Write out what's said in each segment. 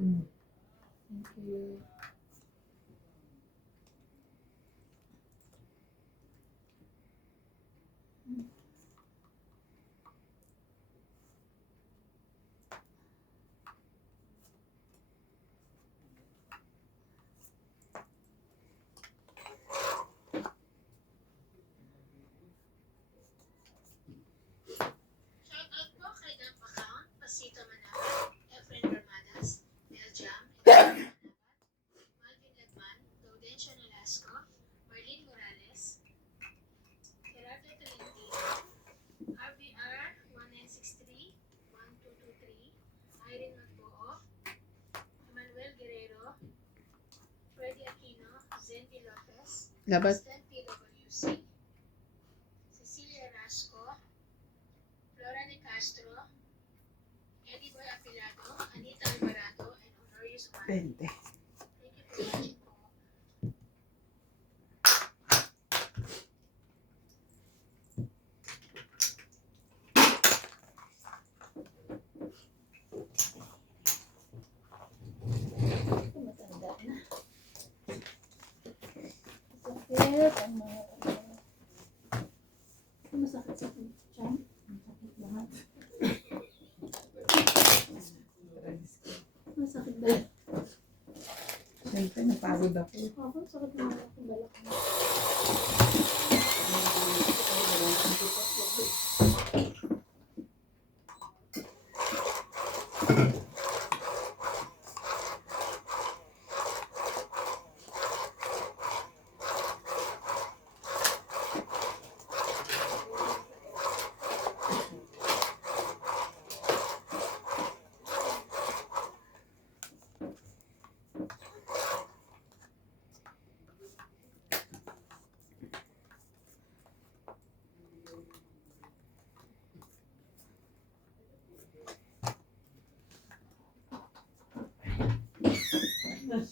Mm. Thank you. Shoutout po kay Dam Account, Pasito Manabat, Efren Bermadas, Nel Jam, Malvin Edman, Gaudencio Nolasco, Marlene Morales, Gerardo Tolentino, RBR 1963, 1223, Irene Magboo, Emmanuel Guerrero, Freddy Aquino, Zendy Lopez, Dapat Stan PWC, Cecilia Rasco, Flora de Castro, Eddie Boy Apilado, Anita Alvarado, and Honorius Juan. 20. Thank you for watching po. matanda na. Sakit. Ang mga masakit sa tiyan. Masakit lahat. Masakit ba? Siyempre, napagod ako. Ako, sakit na ako balak mo.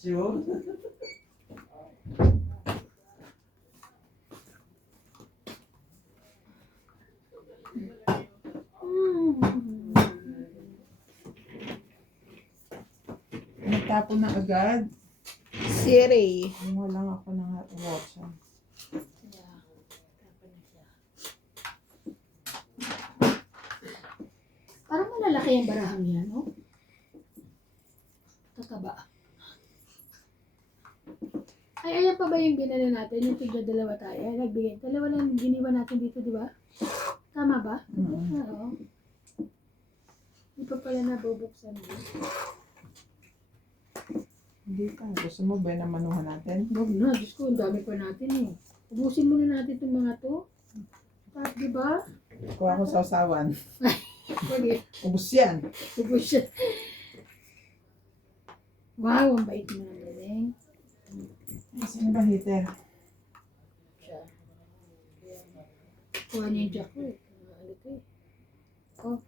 Sure. Natapon na agad. Siri. Kumuha lang ako ng hot water. Yeah. Tapos na siya. Parang malalaki yung barahang yan, no? Tataba. Ay, ayan pa ba yung binala natin? Yung tigla dalawa tayo. Nagbigay. Dalawa lang giniwa natin dito, di ba? Tama ba? Oo. Hindi pa pala nabubuksan din. Hindi ka. Gusto mo ba na manuhan natin? Huwag na. Diyos ko, ang dami pa natin eh. Ubusin muna natin itong mga to. At di ba? Kuha ko sa usawan. Pwede. Ubus yan. Ubus siya. Wow, ang bait mo ng galing. Ay, sino ba heater? Siya. Kuha niya yung jack ko eh. Ano to eh. Oh.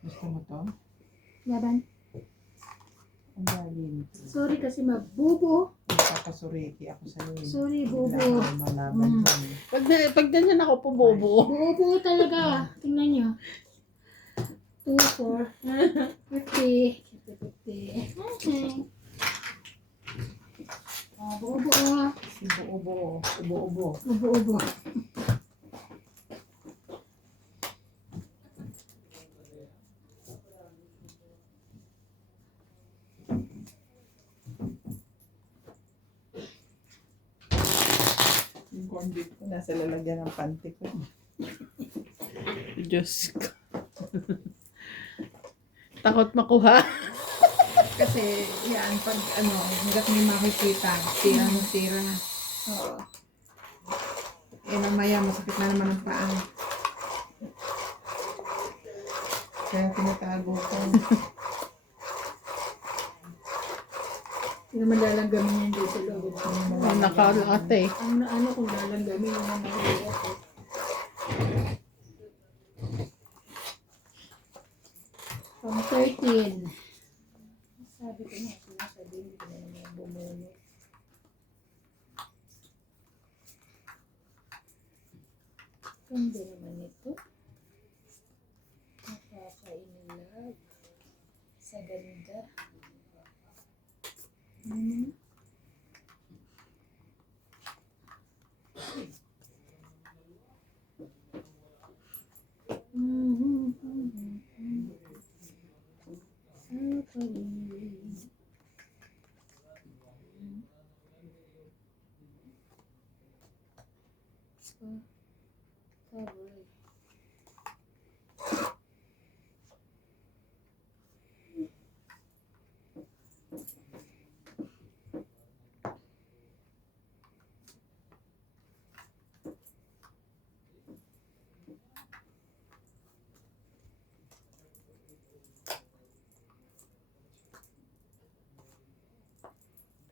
Gusto mo to? Laban. Ang galing. Sorry kasi mabubo. Papasuriti ako sa'yo. Sorry, bobo. Bigla ka malaban Mm. dyan. Pag ganyan ako po, bobo. Bobo talaga. Tingnan nyo. 2, 4, 50. 50. Okay. Bobo. Si Buo-Buo. Ubo-ubo. Bobo. Yung corn beef ko nasa lalagyan ng panty ko. Diyos ko. Takot makuha. Kasi yan, pag ano, hanggat may makikita, sira. Oo. Eh mamaya masakit na naman ang paa. Kaya tinatago ko. Hindi naman lalanggamin yan dito loob. Nakalate. Ang ano kung lalanggamin yung mga mahirap eh. From 13. Sabi ko na, sinasabihin ko na naman bumuno. Ganda naman ito. Nakaka-inlove. Sa ganda.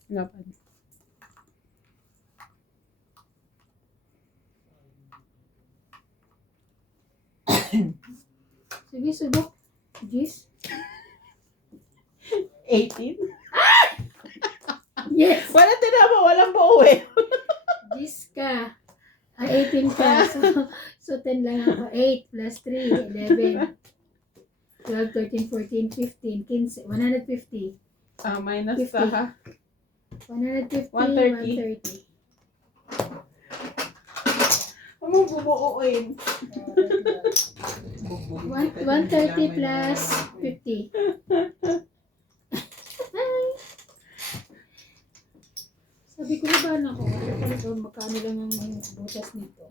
Lapan. Sige, subok. Jis. 18? Yes! Wala tinama, walang buo eh. Jis ka. 18 ka. So 10 lang ako. 8 plus 3, 11. 12, 13, 14, 15, 150. Minus 50. sa ha. 150, 130. 130. Huwag mong bubuuin. 130 plus 50. Sabi ko na ba ako, magkano lang ang butas nito.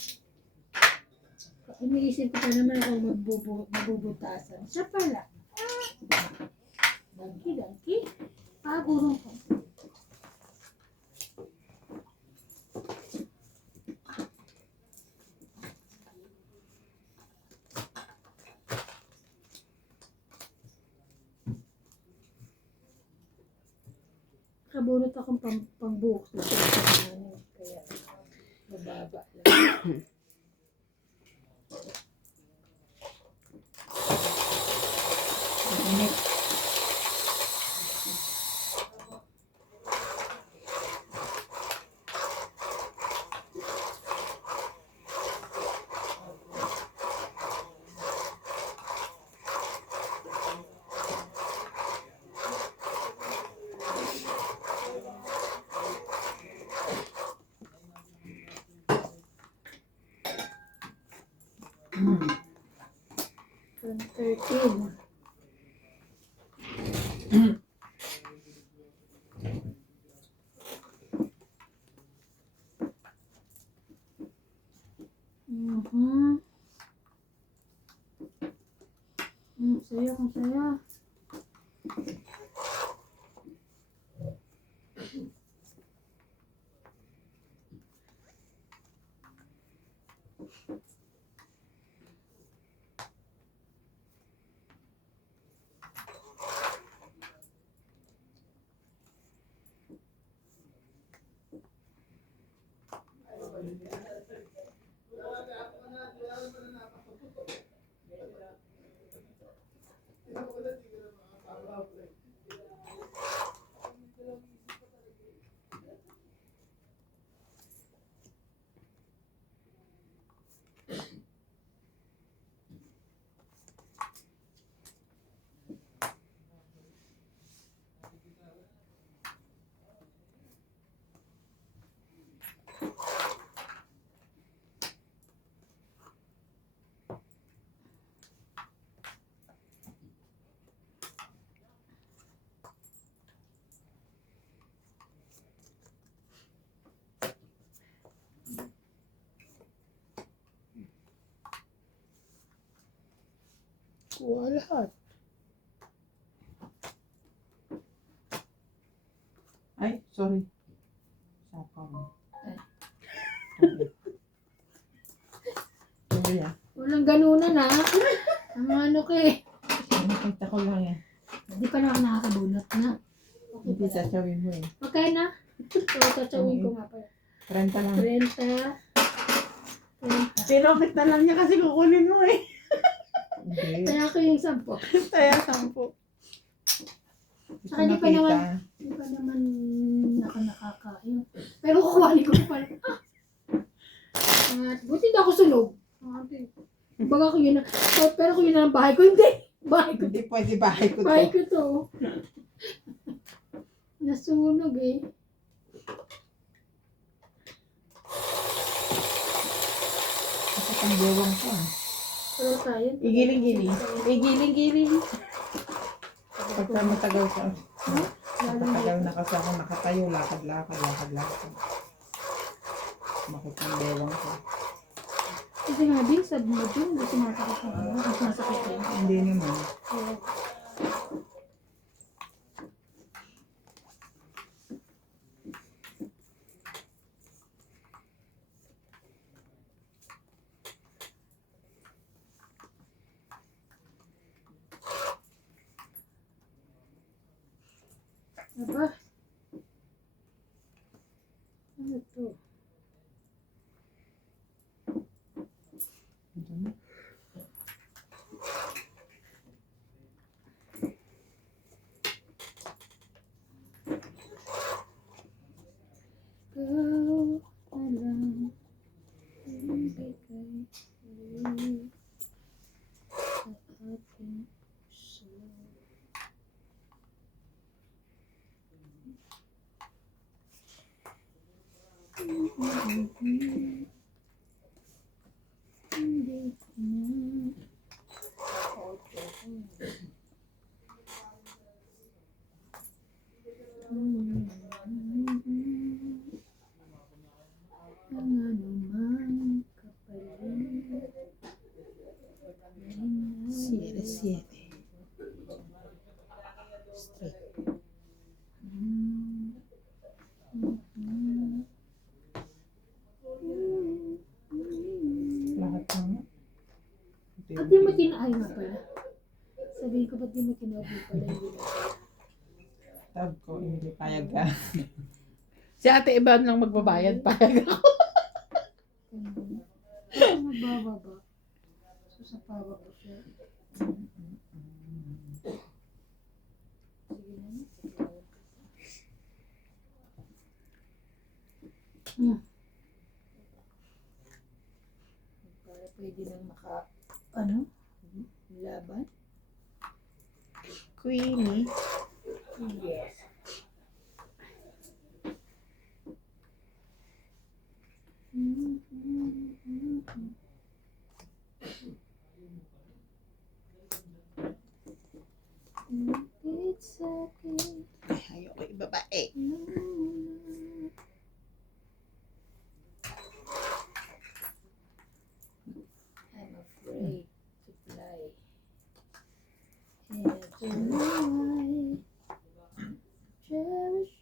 Iniisip ko pa naman ako magbubutasan. Siya pala. Dangki. Pagurong ko. Kabunot akong pangbuhok dito. Kaya mababa lang. From 13. Saya kung saya. Kuha lahat. Ay, sorry. Sapang. Sorry ah. Walang ganunan na. Ang ano ko eh. Nakita ko lang yan. Hindi pa na ako nakakabunot na. Hindi sasawin mo eh. Magkano na? So, tatsawin ko nga pala. 30 lang. 30. Pinokit na lang niya kasi kukunin mo eh. Hindi. Kaya ko yung 10. Kaya 10. Hindi ko Saka di pa makita. Hindi pa naman nakakain. Pero kukuhanin ko pa pala. At buti na ako sunog. Baga ko yun na. Pero kung yun na ang bahay ko, hindi. Bahay ko. Hindi pwede bahay ko Bahay to. ko to. Nasunog eh. Kasi pambewang ko ah. Pero tayo. Igiling-giling. Igiling-giling. Pagka matagal ka. Lalo Matagal na kasi ako nakatayo. Lakad-lakad. Makipambewang ko. kasi nga din, sabi mo dyan, hindi sumasakit sa ano. Mas masakit yun. Hindi naman. Kaya, Aba? Ano to? Ito na. Ikaw alam ibigay sa ating puso. Hindi na ang anumang kapalit. Siete. Straight. Lahat ng At di mo tinaay nga pala. Sabihin ko, ba't di mo tinaay pala hindi na. tab ko. Hindi payag ka. Si Ate Ivan lang magbabayad. Payag ako. Ako magbababa. Susapawa ko siya. Sige na. Para pwede nang laban. Queenie. Yes. It's okay. Ay, ayoko ibabae. I'm afraid to fly. And tonight, cherish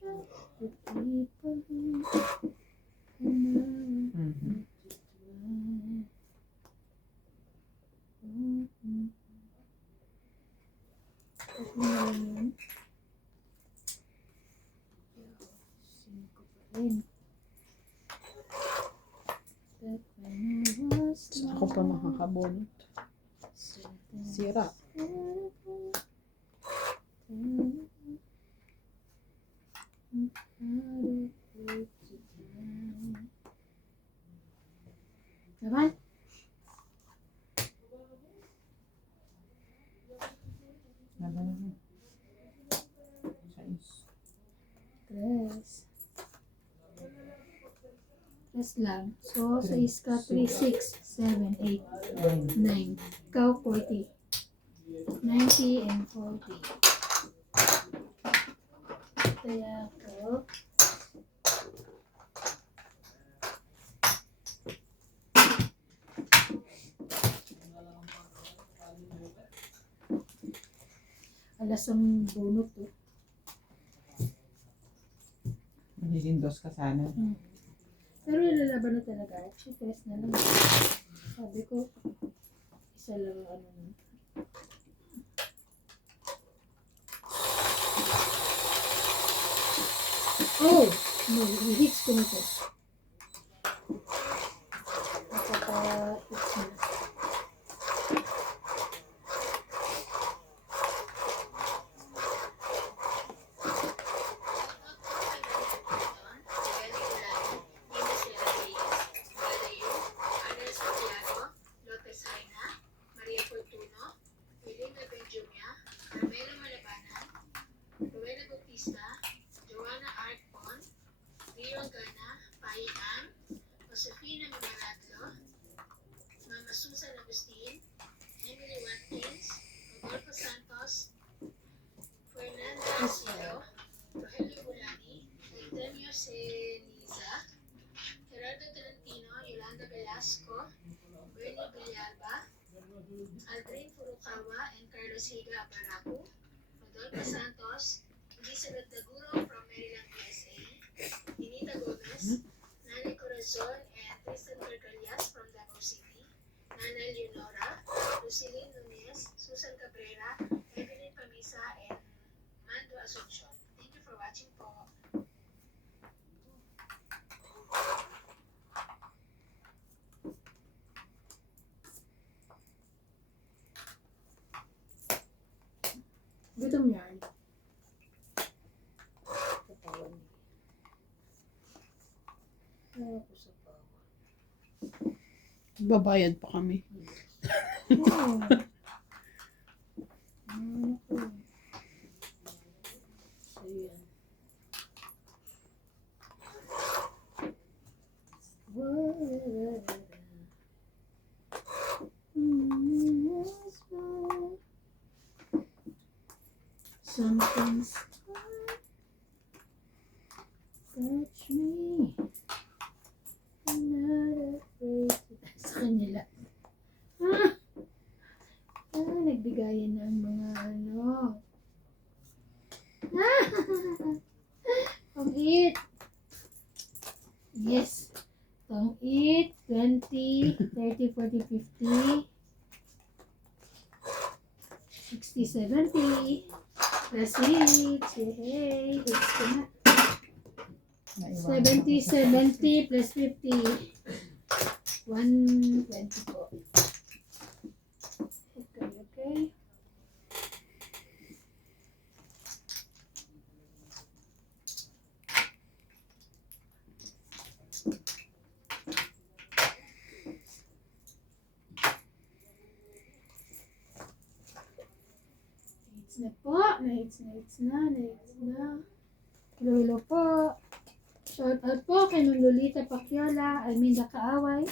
the people who can Mhm. Ako pa makakabunot. Sira. Naman? Laban na. Sais. Tres. Tres lang. So, 6 ka, 3, 6, 7, 8, 9. Ikaw, 40. 90 and 40. Kaya ako, alas ang bunot to. Magiging dos ka sana. Pero ilalaban na talaga. Si tres na lang. Sabi ko, isa lang ang ano nun. Oh! No, i-hits ko na to. Napaka-hits na. Josefina Mananatlo, Mama Susan Agustin, Emily Watkins, Rodolfo Santos, Fernanda Arcillo, Rogelio Bulani, Artemio Ceniza, Gerardo Tolentino, Yolanda Velasco, Bernie Villalba, Aldrin Furukawa, and Carlos Higa Baracu, Rodolfo Santos, Elizabeth Daguro from Maryland, USA, Inita Gomez, Nani Corazon, and Tristan Gargalias from Davao City, Nana Leonora, Lucilene Nunez, Susan Cabrera, Evelyn Pamisa, and Mando Asuncion. Thank you for watching po. Gutom yan. Katawan niya. Ayaw ko sa pawa. Babayad pa kami. Oh. Ano ko? So, yan. Something's touch me. I'm not afraid to sa kanila. Nagbigayan na ang mga ano. Tong eat. Yes. Tong eat. 20, 30, 40, 50. 60, 70. Plus hits. Yay. Hits ko na. 70, 70 plus 50. 120 po. Okay, okay. Hits na po. Hits na. Hello po. Shout out po kay Ma'am Lolita Paciola, Alminda Kaaway,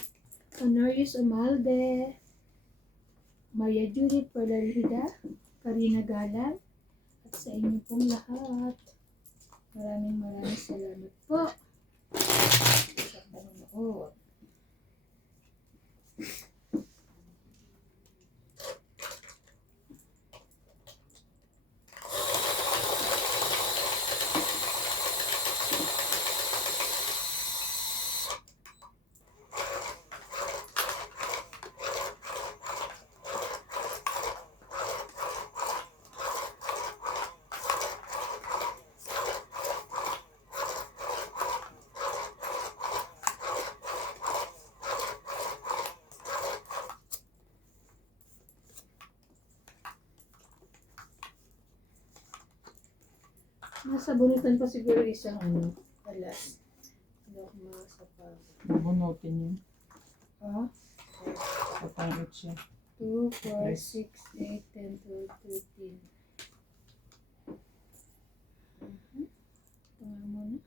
Honorius Umalde, Maria Judith Perlarida, Karina Galan, at sa inyo pong lahat. Maraming salamat po sa panonood. Nasa bunutan pa siguro isang alas. Hindi ako makasapaw. Bubunutin yun. Ha? Papangit siya. 2, 4, 6, 8, 10, 12, 13. Ito nga muna.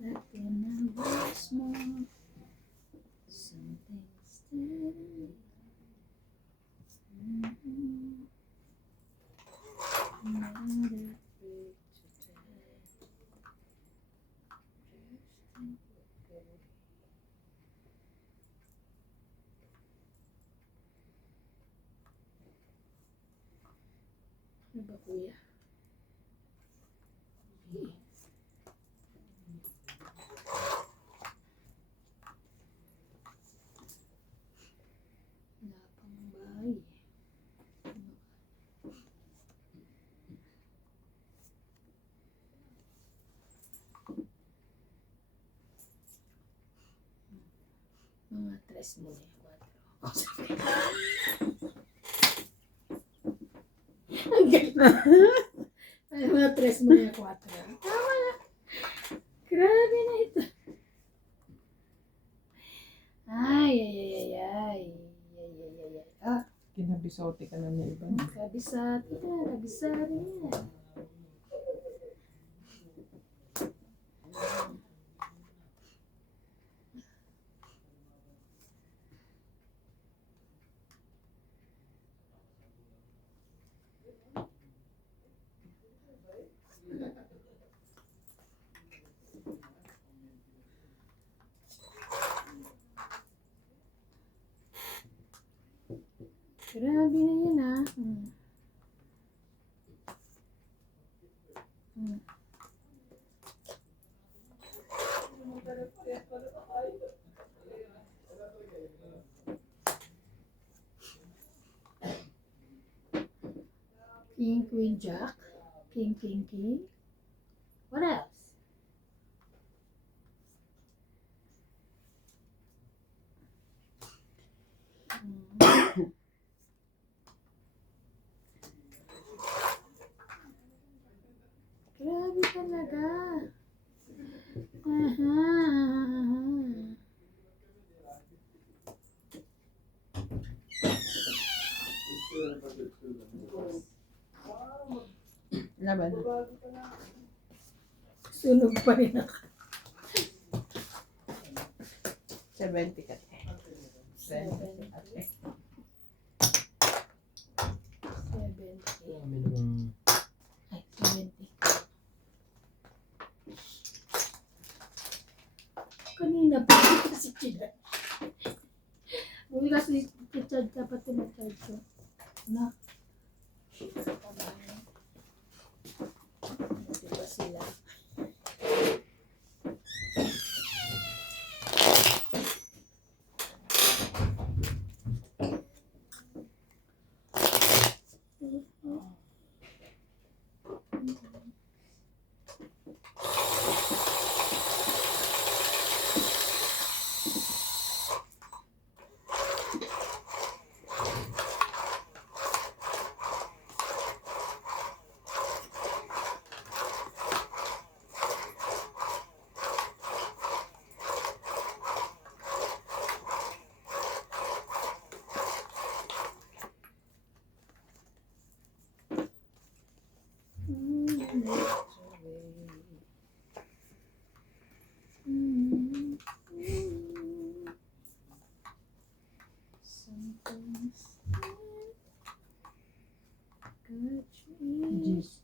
Latin na words mo. Something still. Not afraid to die. Ano ba kuya? Mga 3 muna, 4. Ang galing. Ay, mga 3 muna, 4. Tama na. Grabe na ito. Ay, ay, ay, ay, ay. Ay, ay, ay, ay. Ah, Kinabisote ka na niya iba. kabisado na, kabisado na. Grabe na yan ah. Hmm. King, queen, jack. King, king, king. What else? Hmm. Grabe talaga. Aha. Laban. Sunog pa rin ako. 70 ka. 70 ka. 70. Ay, 70. Kanina pa si Chida. Buli kasi si Chad dapat tinacharge ko. Na. Tama na. Diba sila? Jeez.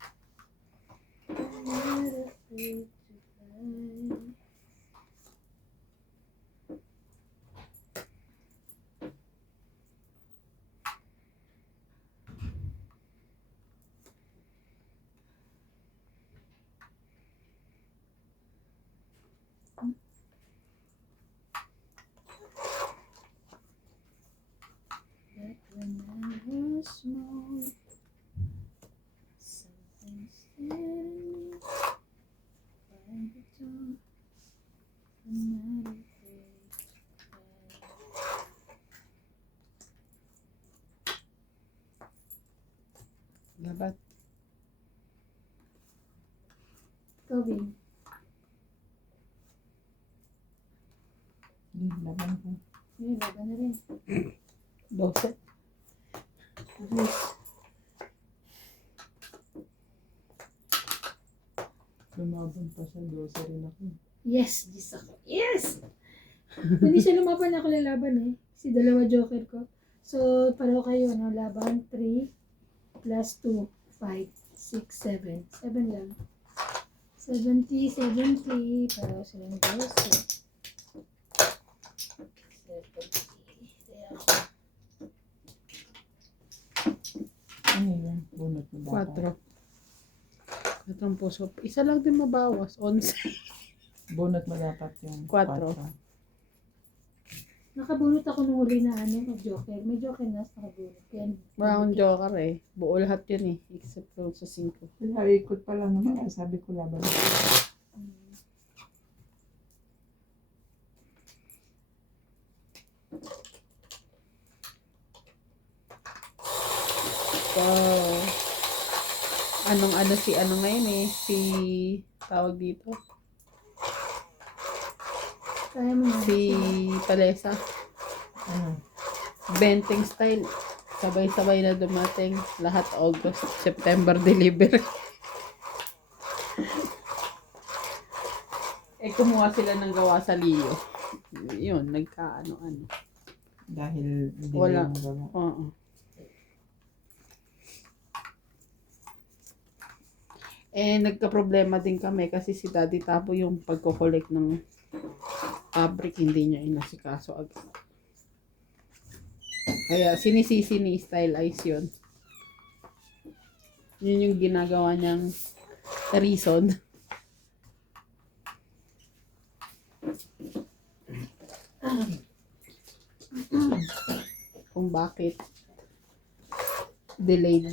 Back when I was small, something scared me. By the dawn, I'm not afraid to cry. Laban. Gawin. Laban ko. Yun, laban na rin. 12. Yes. Lumabang pa siya. 12 rin ako. Yes, Diyos ako. Yes! Hindi siya lumaban, ako lalaban eh. Si dalawa joker ko. So, pareho kayo, no? Laban, 3 plus 2, 5, 6, 7. 7 lang. 70, 70. Pareho silang 12. 70. Ano yun? Bunot mo dapat. 4. 4 puso. Isa lang din mabawas. 11. Bunot mo dapat yung 4. Nakabunot ako nung huli na ano, joker. May joker na, nakabunot. Kaya, Brown joker eh. Buo lahat yun eh. Except for sa 5. Kaya ikot pa lang naman. Sabi ko laban. Anong ano si ano ngayon eh. Si tawag dito. Kaya mo na. Si Palesa. Ano? Benteng style. Sabay-sabay na dumating. Lahat August, September delivery. Kumuha sila ng gawa sa Leo. Yun, nagkaano-ano. Dahil hindi Wala. mo gawa. Oo. Nagka-problema din kami kasi si Daddy Tabo yung pagko-collect ng fabric, hindi niya inasikaso agad. Kaya sinisisi ni Style Eyes yun. Yun yung ginagawa niyang reason. Kung bakit delayed.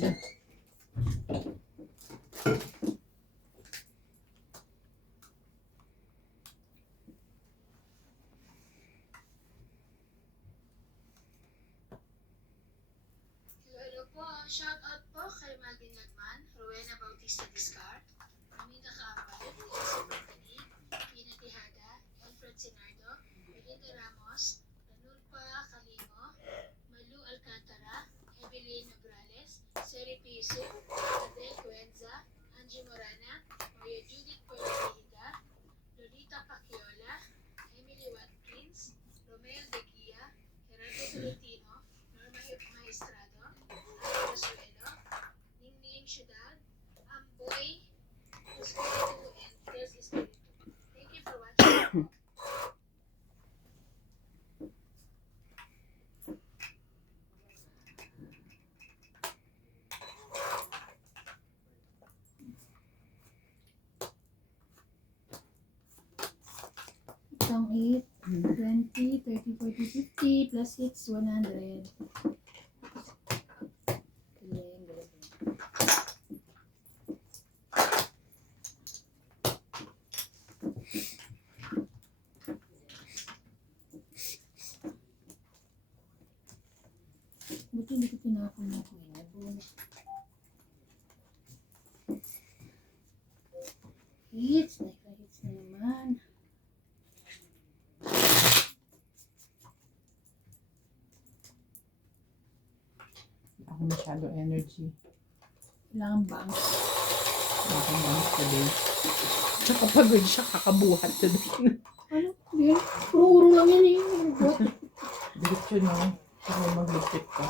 Hello po. Shout out po kay Magin Lagman, Rowena Bautista Discard, Amina Kaabay, Elsie Botany, Pina Tejada, Alfred Sinardo, Belinda Ramos, Ranulpa Calimo, Malu Alcantara, Evelyn Nograles, Seri Piso, Adel Cuenza, Angie Morana, Maria Judith Puerto Lolita Paciola, Emily Watkins, Romeo De Guia, Gerardo Tolentino, Norma Maestrado, Ana Rasuelo, Ningning Ciudad, Amboy, Espiritu, and Des Espiritu. Thank you for watching. Isang 8, 20, 30, 40, 50, plus 6, 100. Galing, galing. Buti hindi ko tinapon na ko yun. Nabunot. Hits, naka-hits na naman. Ako masyado energy. Kailangan bank. Ako bangs today. Tsaka pagod siya, kakabuhat na din. Ano? Hindi. Puro-uro lang yan eh. What? Diretso no. Ako maglipit ka.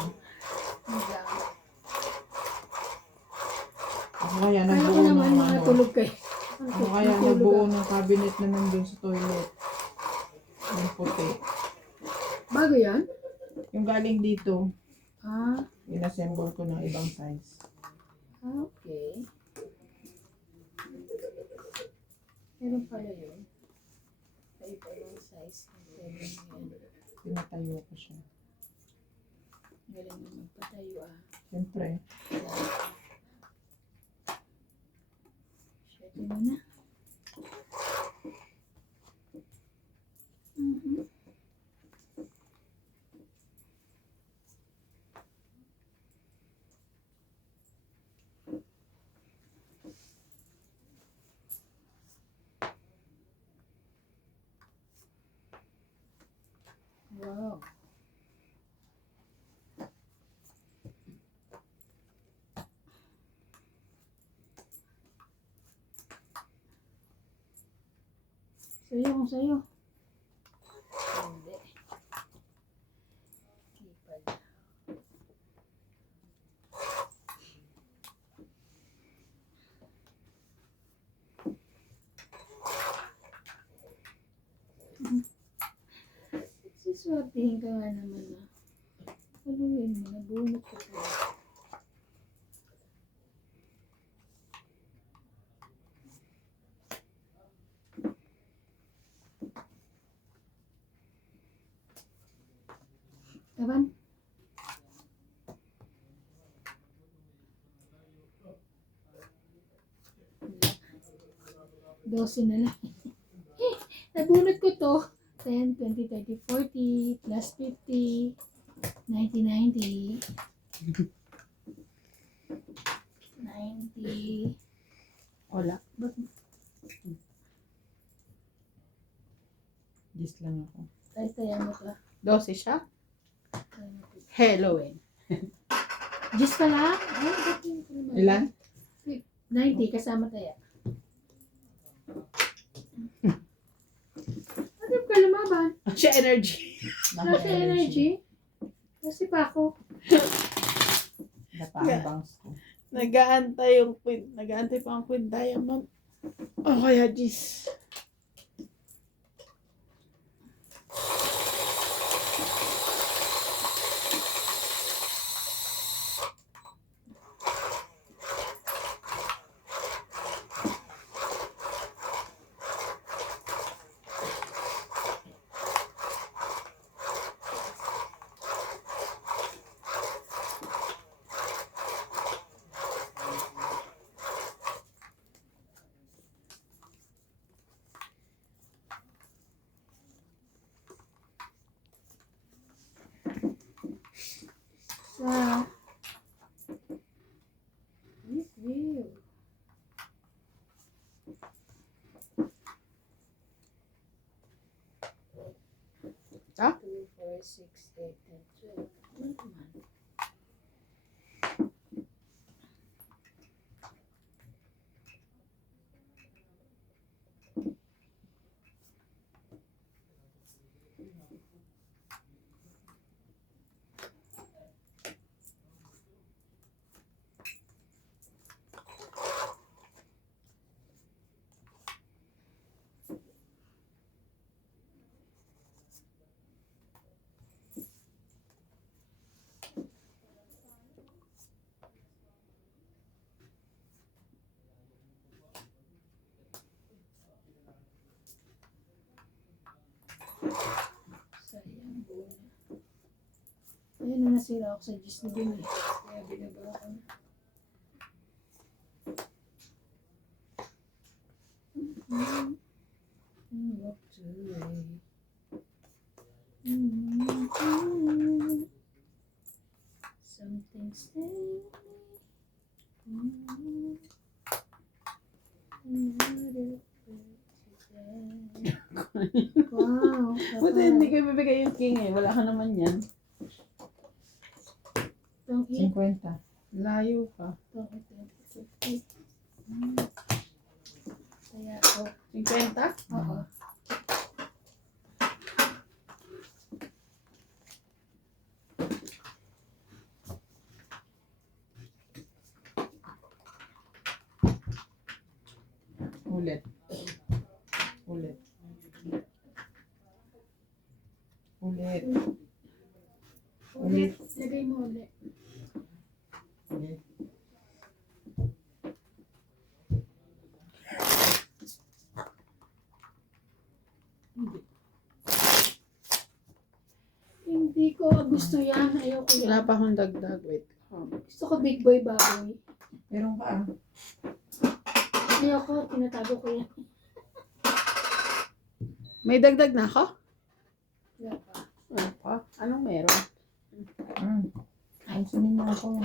Ako kaya Kala ko nabuo naman ng mga ano. tulog kayo. Ako kaya nabuo ng cabinet na nandun sa toilet. Yung puti. Bago yan? Yung galing dito, Ah, inassemble ko ng ibang size. okay. Meron pala yun. Kayo pa yung size. Pwede yan. Pinatayo ko siya. Galing na magpatayo ah. Siyempre, Shit mo na. Mhm. Wow. Sa'yo kung sa'yo. Hindi. Hindi pala. Siswertihin ka nga naman ah. Haluin mo, nabunot ka pa. Evan? Dose na lang. Nabunot ko to. 10, 20, 30, 40, plus 50, 90, 90. Taya mo to. 12 siya? Taya mo to. Halloween. Diyos ka lang? Ay, ba't yun ko naman? Ilan? 90 kasama taya. Ano ka lumaban? Siya energy. Kasi energy. Kasi pa ako. Dapaang bangs ko. Nag-aantay yung queen. Nag-aantay pa ang queen diamond. Oh, kaya jeez. Sa... This view. Ah? 2, 4, 6, 8, 10, 12. Ano naman? Sayang bola. Ayun na nasira ako sa gis na din eh. Kaya binaba ko na. Walk to something stay. Wow. Buti hindi ko ibibigay yung king eh. Wala ka naman yan. Itong 8. 50. Layo pa. Itong 50. Kaya ako. 50? Oo. Ulit. Ulit. Ulit. Ulit. Lagay mo ulit. Ulit. Hindi ko gusto yan. Ayoko yan. Wala pa akong dagdag. Wait. Gusto ko big boy baboy. Meron ka ah. Ayoko. Tinatago ko yan. May dagdag na ako? Wala pa. Ano pa? Anong meron? Ayusin mo ako.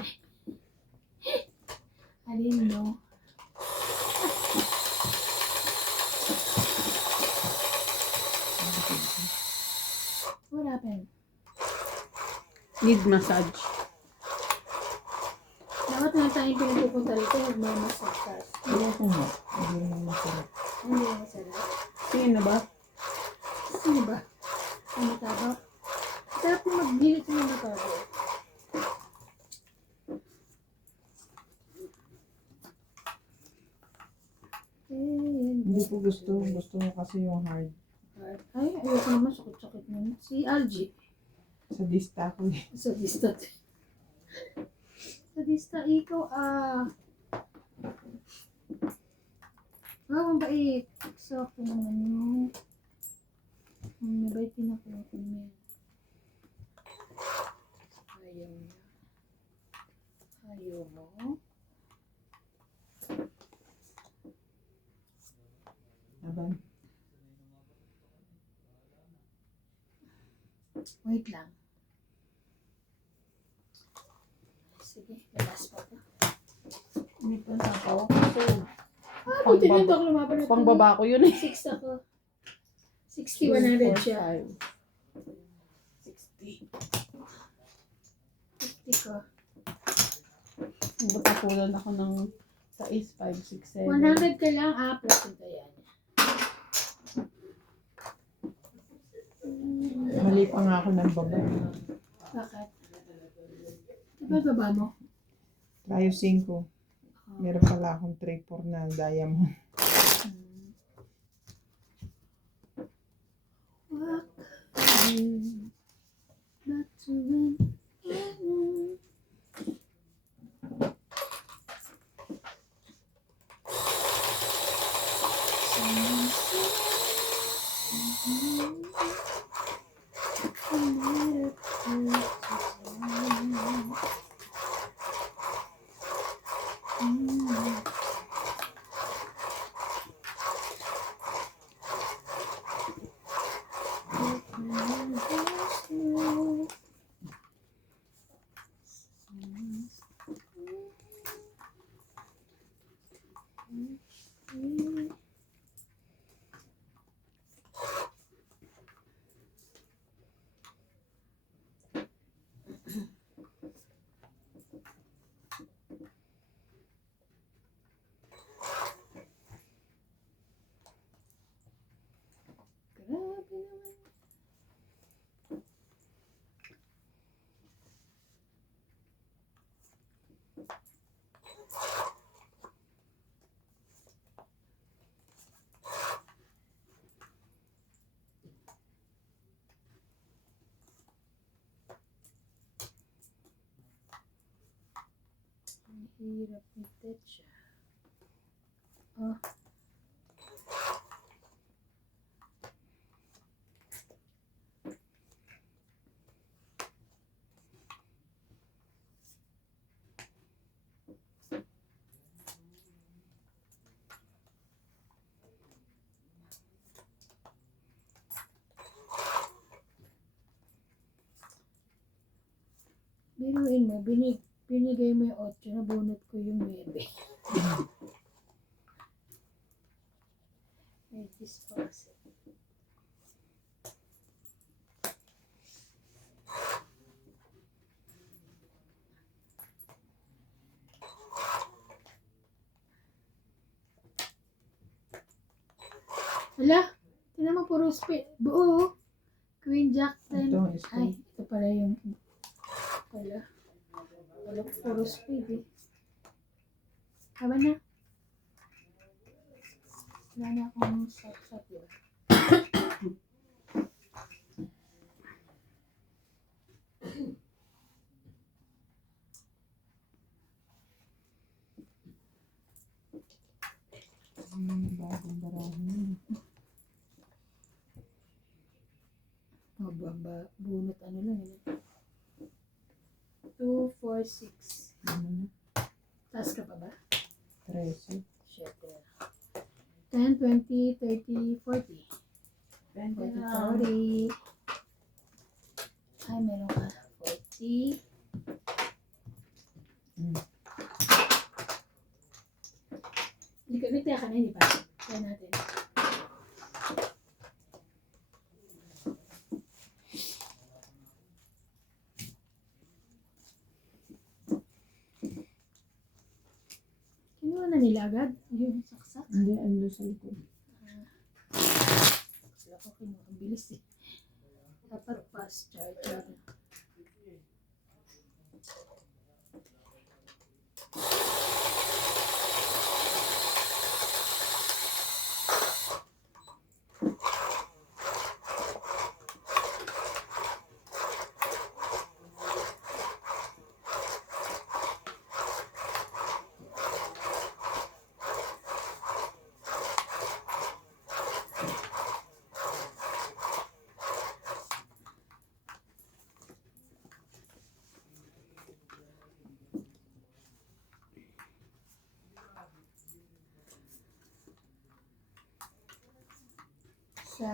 Alin no? What happened? Need massage. Dapat na tayong pinapupunta rito. Magmamassage ka. Ayoko nga. Hindi naman masarap. Hindi na masarap. Tingin na ba? Sino ba? Ang mataba? Sarap yung maghilit ng mataba. Hindi ko gusto. Gusto mo kasi yung hard. Ay, ayoko naman. Sakit-sakit nun. Si Algie. Sa dista ko eh. Sa dista. Sa dista, ikaw ang bait. Sakto naman yun. Mabait din ako ng kumin. Ayaw niya. Ayaw mo. Laban. Wait lang. Sige, last pa pa. May pa na ako. So, Buti na ito ako lumaban na Pangbaba ko yun eh. 6 ako. 60, 100 siya. lipstick ko. Butapulan ako ng 6, 5, 6, 7. 100 ka lang, plus ito yan. Mali pa nga ako ng baba. Bakit? Diba baba mo? Tayo 5. Meron pala akong 3-4 na diamond. Walk away, not to win. Grabe naman. Ang hirap nito siya. Oh. Biruin mo, binigay mo yung 8, nabunot ko yung 9. May dispose. Hala, tinan mo puro spade. Buo. Queen, Jack, 10. Ito is Ay, ito pala yung... Wala. Wala, puro spade eh. Tama na. Wala na akong sat-sat yun. Bagong barahan. Bunot ano lang yun. 2, 4, 6. Taas ka pa ba? 13. Shit. 10, 20, 30, 40. 40, 40. Ay, meron ka. 40. Nagkaya ka na, hindi pa? Kaya natin. Kinuha na nila agad? Yung saksak? Hindi, ano sa likod. Sila ko kinuha. Ang bilis eh. Dapat fast charger. Sa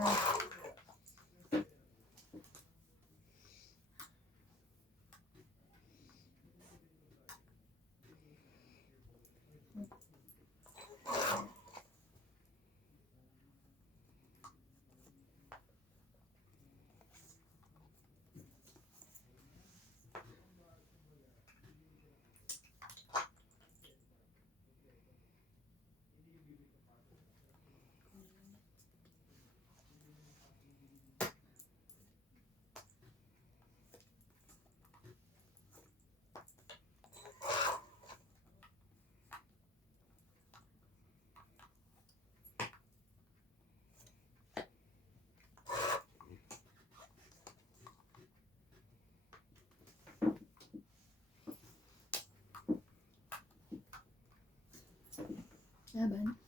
Laban.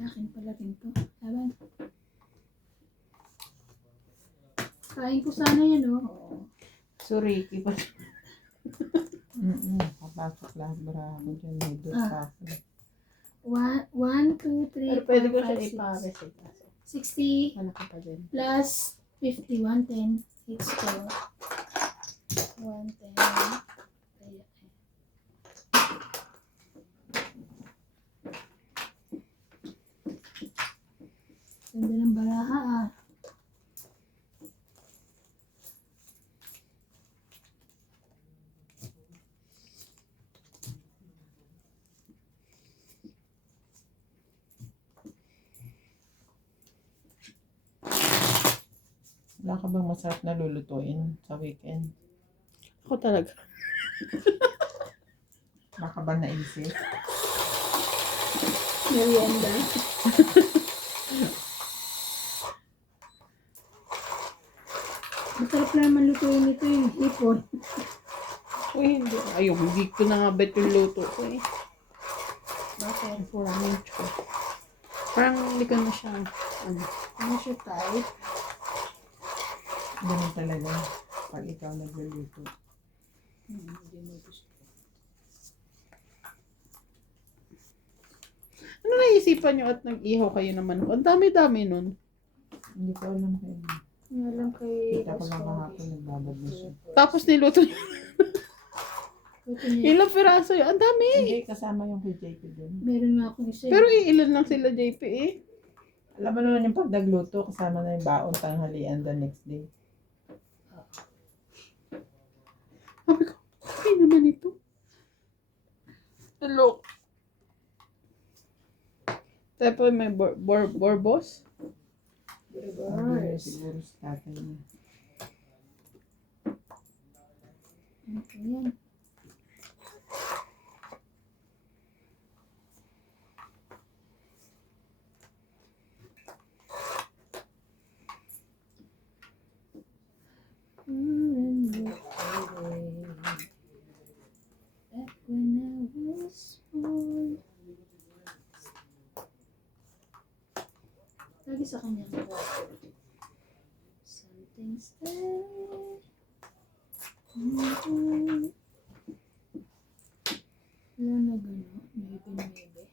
Akin pala rin to. Laban. Kain ko sana yan, oh. So, Ricky pa. Papasok lahat bara ako dyan. May doon pa ako. 1, 2, 3, Pero pwede ko 4, siya 5, ipares. 6. 60 Malaki pa din. plus 50, 110. It's 110. Kaya, ganda ng baraha, ah. Wala ka bang masarap na lulutuin sa weekend? Ako talaga. Wala ka ba naisip? Merienda. Masarap lang malutuin ito yung hipon. Uy, hindi. Ayun, hindi ko na nga bet yung luto ko eh. Bakit? Parang yung chok. Parang hindi ko na siya. Ano. Ano siya type? Ganun talaga. Pag ikaw nagluluto. Hindi mo gusto. Ano naisipan nyo at nag-ihaw kayo naman? Ang dami-dami nun. Hindi ko alam kayo. Ang alam kay Kita ko lang kahapon nagbabad na siya. Tapos niluto nyo. Luto niya. Ilang piraso yun? Ang dami. Hindi, kasama yung kay JP dun. Meron nga akong isa. Pero ilan lang sila JP eh. Alam mo naman yung pag nagluto, kasama na yung baon tanghalian the next day. Sabi ko, okay naman ito. Hello. Tapos may borbos. Sabi siguro sa tatay niya. Ayan. Back when I was small. Lagi sa kanya. Something's there. Wala na gano'n. Maybe.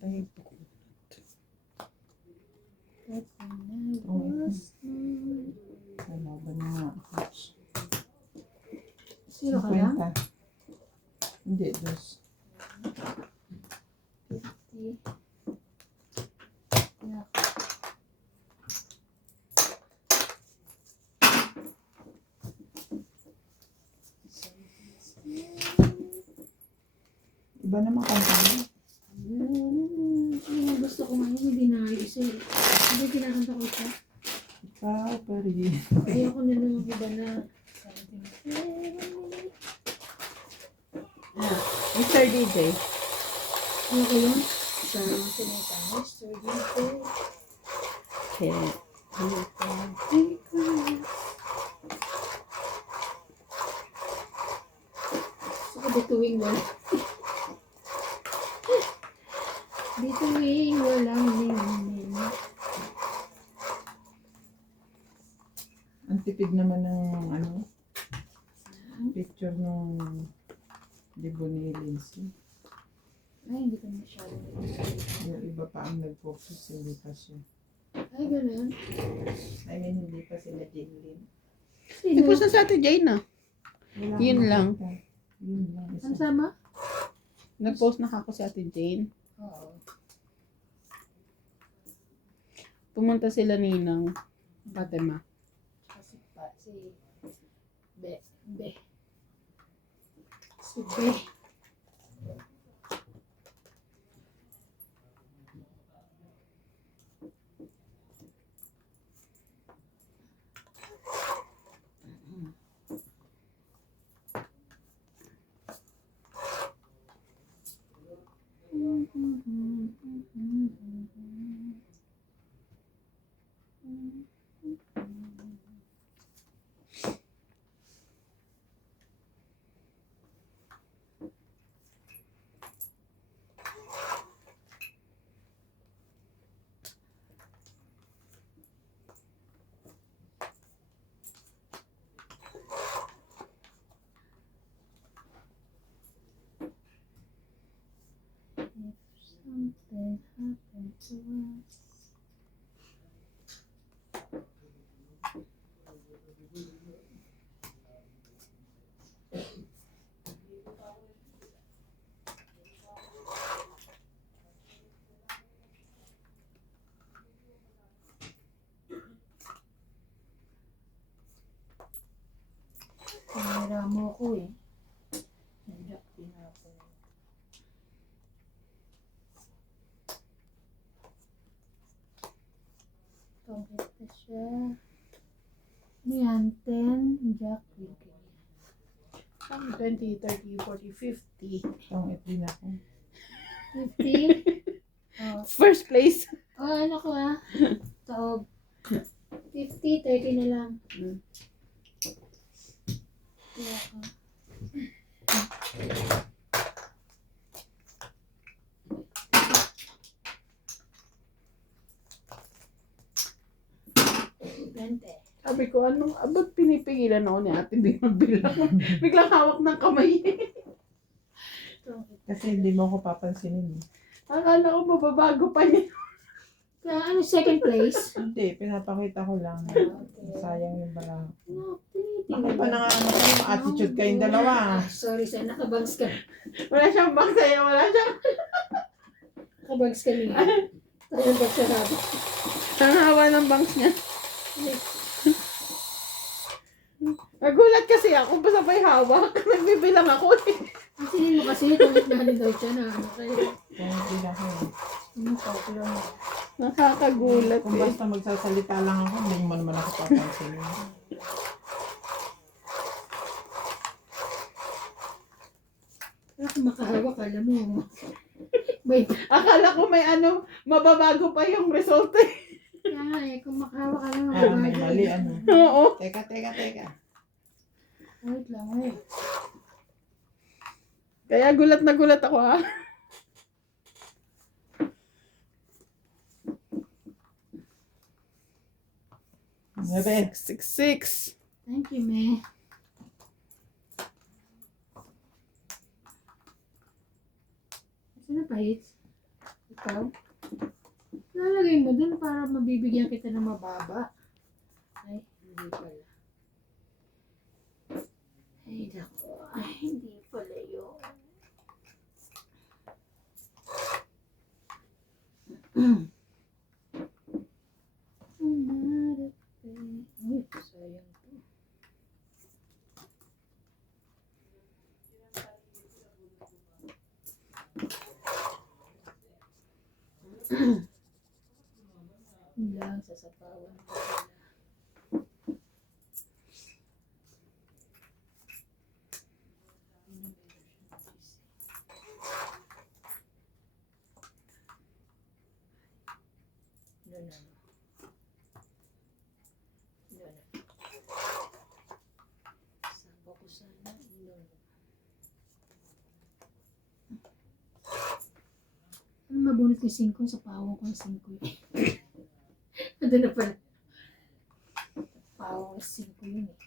Tayo po. Back when I was small. Kalaban na nga. Zero ka lang? 50. Hindi, dos. 50. Yeah. Iba naman kanta mo. Yung gusto ko ngayon, hindi na ayos eh. Hindi kinakanta ko ito. Ikaw pa rin. Ayoko na naman iba na. Mr. DJ. Ano ko yun? Sa sinita, Mr. DJ. Okay. Saka bituwing wala. Bituwing walang ningning. Ang tipid naman ng ano, picture nung libo ni Lindsay. Ay, hindi ko masyado. Yung iba pa ang nag-focus, hindi pa siya. Ay, ganun. I mean, hindi pa sila Jaylin. Sino? Tapos na sa atin, Jane na. Wala Yun akong lang. nakita. Yun lang. Ano Isa. sama? Nag-post na ako sa atin, Jane. Oo. Pumunta sila ninang Fatima. Kasi pa, si Be. Si Be. Something happened to us. Kamera mo ko eh. Nandiyak tinapon. Complete na siya. Ano yan? 10 Jack Wiggly. 20, 30, 40, 50. Itong ipin ako. 50? Oh. First place. Oh, ano ko ah? Taob. 50, 30 na lang. Kaya ko. Bente. Sabi ko, ba't pinipigilan ako ni ate di magbilang? Biglang hawak ng kamay. Kasi hindi mo ko papansinin. Akala ko mababago pa niya. Kaya ano, second place? Hindi, pinapakita ko lang. Okay. Sayang yung bala. No, Bakit tinitingnan. pa nangaano kayo? Attitude kayong dalawa. Sorry sir, nakabags ka. Wala siyang bang sa'yo, wala siyang... Nakabags ka niya. Talagang bags ka natin. Nangawa ng bangs niya. Nagulat kasi ako, basta may hawak. Nagbibilang ako eh. Ang sinin mo kasi, tulit na daw siya na ano kayo. Kaya hindi na ako. Copy lang mo. Nakakagulat Kung eh. basta magsasalita lang ako, hindi mo naman ako papansinin. Ako makahawak, alam mo. Wait, Akala ko may mababago pa yung result eh. kaya nga eh, kung makahawak, alam mo. Ah, may mali ano. Oo. Teka. Wait lang, wait. Kaya gulat na gulat ako ah. Bebe. 666. Thank you, me. Saan na pahit? Ikaw? Lalagay mo dun para mabibigyan kita ng mababa. Ay, hindi pala. Ay, naku. Ay, hindi pala yun. Uy, sayang to. Yun lang, sasapawan ko sila. No, no, no. No, no. Sabo ko sana. No, no. Ano mabunot ko 5 sa pawang ko 5 eh. Ano na pala? Pawang 5 yun eh.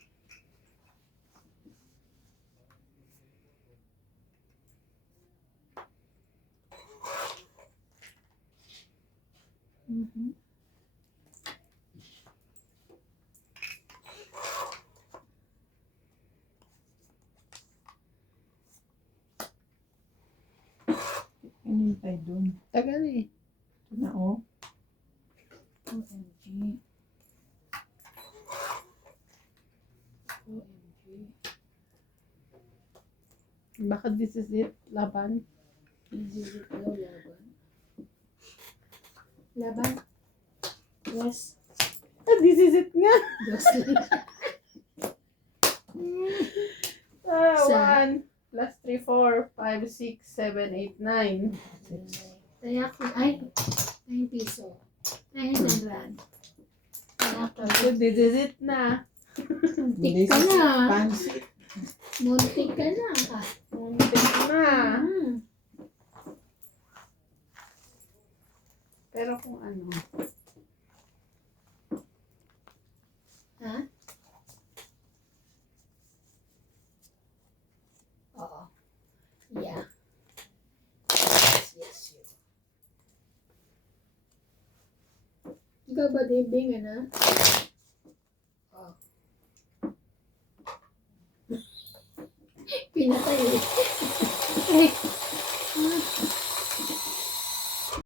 Mhm. Hinintay dun. Tagal eh. Ito na oh. OMG. OMG. Baka this is it, laban. Easy with no laban. Laban? Yes. This is it nga. Just like. Sa- 1 plus 3, 4, 5, 6, 7, 8, 9. Kaya ako, ay, 9 piso. 9 rand. Kaya ako, So this is it na. muntik ka na. Pansit. Muntik ka na. Muntik na. Hmm. Pero kung ano. Ha? Oo. Yeah. Yes, yes, you. Ikaw ba, Debing, ano? Oh. Pinatay eh. Ay,